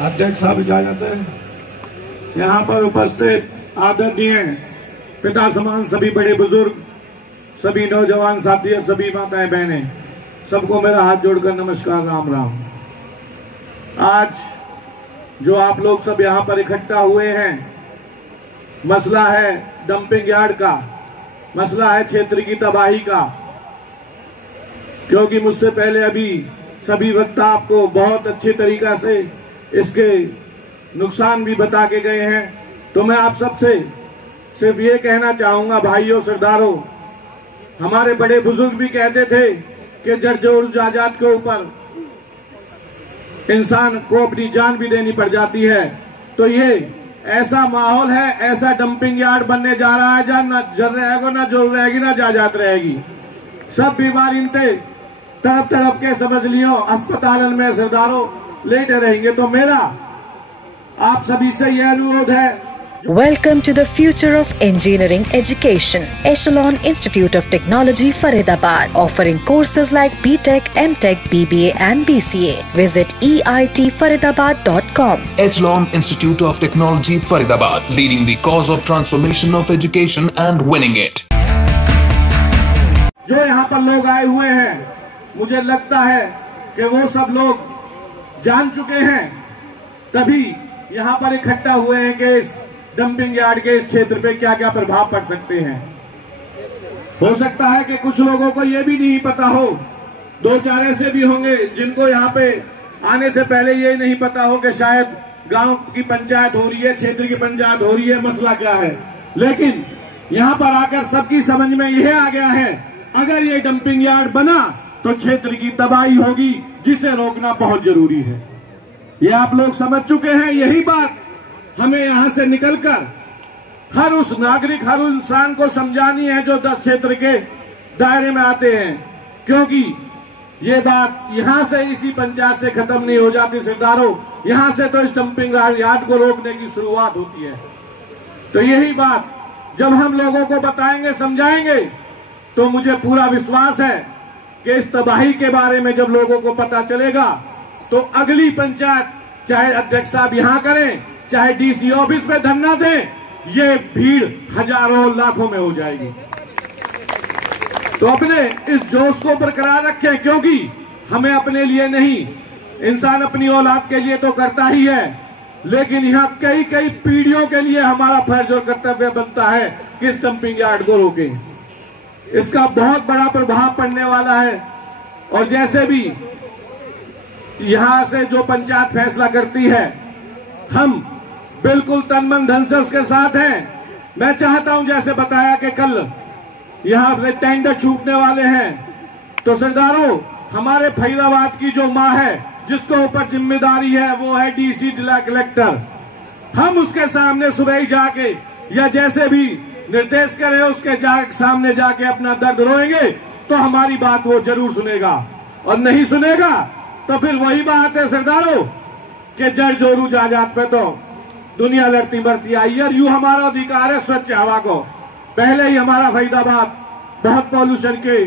अध्यक्ष साहब इजाजत है। यहाँ पर उपस्थित आदरणीय पिता समान सभी बड़े बुजुर्ग, सभी नौजवान साथी और सभी माताएं बहनें, सबको मेरा हाथ जोड़कर नमस्कार, राम राम। आज जो आप लोग सब यहाँ पर इकट्ठा हुए हैं, मसला है डंपिंग यार्ड का, मसला है क्षेत्र की तबाही का। क्योंकि मुझसे पहले अभी सभी वक्ता आपको बहुत अच्छे तरीका से इसके नुकसान भी बता के गए हैं, तो मैं आप सबसे सिर्फ ये कहना चाहूंगा, भाइयों सरदारों, हमारे बड़े बुजुर्ग भी कहते थे कि जर्जर जायदाद के ऊपर इंसान को अपनी जान भी देनी पड़ जाती है। तो ये ऐसा माहौल है, ऐसा डंपिंग यार्ड बनने जा रहा है जहां ना जर रहेगा, ना जोर रहेगी, ना जायदाद रहेगी। सब बीमारी तड़प तड़प के समझ लियो अस्पताल में सरदारों लेटे रहेंगे। तो मेरा आप सभी से यह अनुरोध है। Welcome to the future of engineering education. Echelon Institute of Technology, Faridabad, offering courses like BTech, MTech, BBA and BCA. Visit eitfaridabad.com. Echelon Institute of Technology, Faridabad, leading the cause of transformation of education and winning it. जो यहाँ पर लोग आए हुए हैं, मुझे लगता है कि वो सब लोग जान चुके हैं, तभी यहाँ पर इकट्ठा हुए हैं कि इस डंपिंग यार्ड के इस क्षेत्र पे क्या क्या प्रभाव पड़ सकते हैं। हो सकता है कि कुछ लोगों को यह भी नहीं पता हो, दो चार ऐसे भी होंगे जिनको यहाँ पे आने से पहले ये नहीं पता हो कि शायद गांव की पंचायत हो रही है, क्षेत्र की पंचायत हो रही है, मसला क्या है। लेकिन यहाँ पर आकर सबकी समझ में यह आ गया है, अगर ये डंपिंग यार्ड बना तो क्षेत्र की तबाही होगी, जिसे रोकना बहुत जरूरी है। ये आप लोग समझ चुके हैं। यही बात हमें यहां से निकलकर हर उस नागरिक, हर उस इंसान को समझानी है जो 10 क्षेत्र के दायरे में आते हैं, क्योंकि ये बात यहां से इसी पंचायत से खत्म नहीं हो जाती सरदारों। यहां से तो इस डंपिंग यार्ड को रोकने की शुरुआत होती है। तो यही बात जब हम लोगों को बताएंगे, समझाएंगे, तो मुझे पूरा विश्वास है कि इस तबाही के बारे में जब लोगों को पता चलेगा, तो अगली पंचायत चाहे अध्यक्ष साहब यहां करें, चाहे डीसी ऑफिस में धरना दें, ये भीड़ हजारों लाखों में हो जाएगी। तो अपने इस जोश को बरकरार रखें, क्योंकि हमें अपने लिए नहीं, इंसान अपनी औलाद के लिए तो करता ही है, लेकिन यहाँ कई कई पीढ़ियों के लिए हमारा फर्ज और कर्तव्य बनता है कि इस डंपिंग यार्ड को रोकें। इसका बहुत बड़ा प्रभाव पड़ने वाला है। और जैसे भी यहां से जो पंचायत फैसला करती है, हम बिल्कुल तन मन धन से उसके साथ हैं। मैं चाहता हूं, जैसे बताया कि कल यहां से टेंडर छूटने वाले हैं, तो सरदारों, हमारे फरीदाबाद की जो मां है, जिसको ऊपर जिम्मेदारी है, वो है डीसी जिला कलेक्टर। हम उसके सामने सुबह ही जाके या जैसे भी निर्देश करे उसके सामने जाके अपना दर्द रोएंगे, तो हमारी बात वो जरूर सुनेगा। और नहीं सुनेगा तो फिर वही बात है सरदारों कि जड़ जोरू जायदाद पे तो दुनिया लड़ती मरती आई। और यूं हमारा अधिकार है स्वच्छ हवा को। पहले ही हमारा फरीदाबाद बहुत पॉल्यूशन के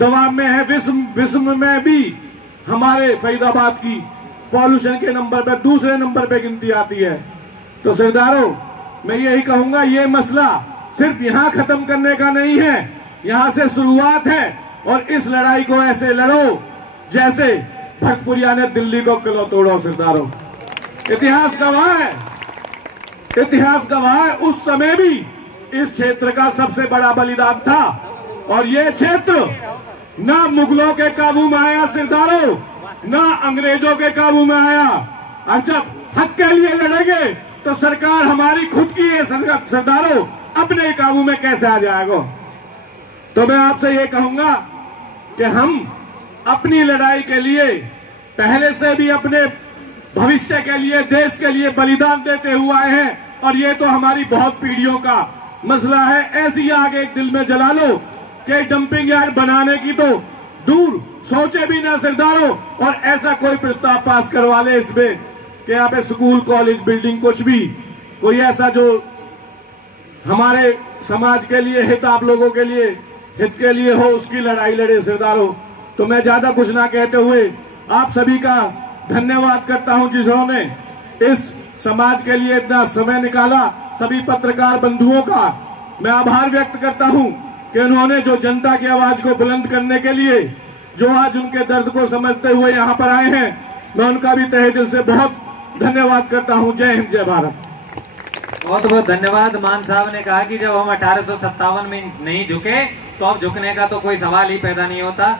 दबाव में है। विश्व में भी हमारे फरीदाबाद की पॉल्यूशन के नंबर पे दूसरे नंबर पे गिनती आती है। तो सरदारों, मैं यही कहूंगा, ये मसला सिर्फ यहां खत्म करने का नहीं है, यहां से शुरुआत है। और इस लड़ाई को ऐसे लड़ो जैसे भटपुरिया ने दिल्ली को किलो तोड़ो सरदारों। इतिहास गवाह है, इतिहास गवाह है, उस समय भी इस क्षेत्र का सबसे बड़ा बलिदान था। और ये क्षेत्र ना मुगलों के काबू में आया सरदारों, ना अंग्रेजों के काबू में आया। और जब हक के लिए लड़ेंगे तो सरकार हमारी खुद की है सरदारों, अपने काबू में कैसे आ जाएगा। तो मैं आपसे ये कहूंगा कि हम अपनी लड़ाई के लिए पहले से भी अपने भविष्य के लिए, देश के लिए बलिदान देते हुए आए हैं। और ये तो हमारी बहुत पीढ़ियों का मसला है। ऐसी आग एक दिल में जला लो कि डंपिंग यार्ड बनाने की तो दूर सोचे भी ना सरदारों, और ऐसा कोई प्रस्ताव पास करवा ले इसमें कि यहाँ पे स्कूल, कॉलेज, बिल्डिंग, कुछ भी कोई ऐसा जो हमारे समाज के लिए हित, आप लोगों के लिए हित के लिए हो, उसकी लड़ाई लड़े सरदारों। तो मैं ज्यादा कुछ ना कहते हुए आप सभी का धन्यवाद करता हूं, जिन्होंने इस समाज के लिए इतना समय निकाला, सभी पत्रकार बंधुओं का मैं आभार व्यक्त करता हूं कि उन्होंने जो जनता की आवाज को बुलंद करने के लिए जो आज उनके दर्द को समझते हुए यहाँ पर आए हैं, मैं उनका भी तहे दिल से बहुत धन्यवाद करता हूं। जय हिंद, जय भारत। बहुत बहुत धन्यवाद। मान साहब ने कहा कि जब हम 1857 में नहीं झुके तो अब झुकने का तो कोई सवाल ही पैदा नहीं होता।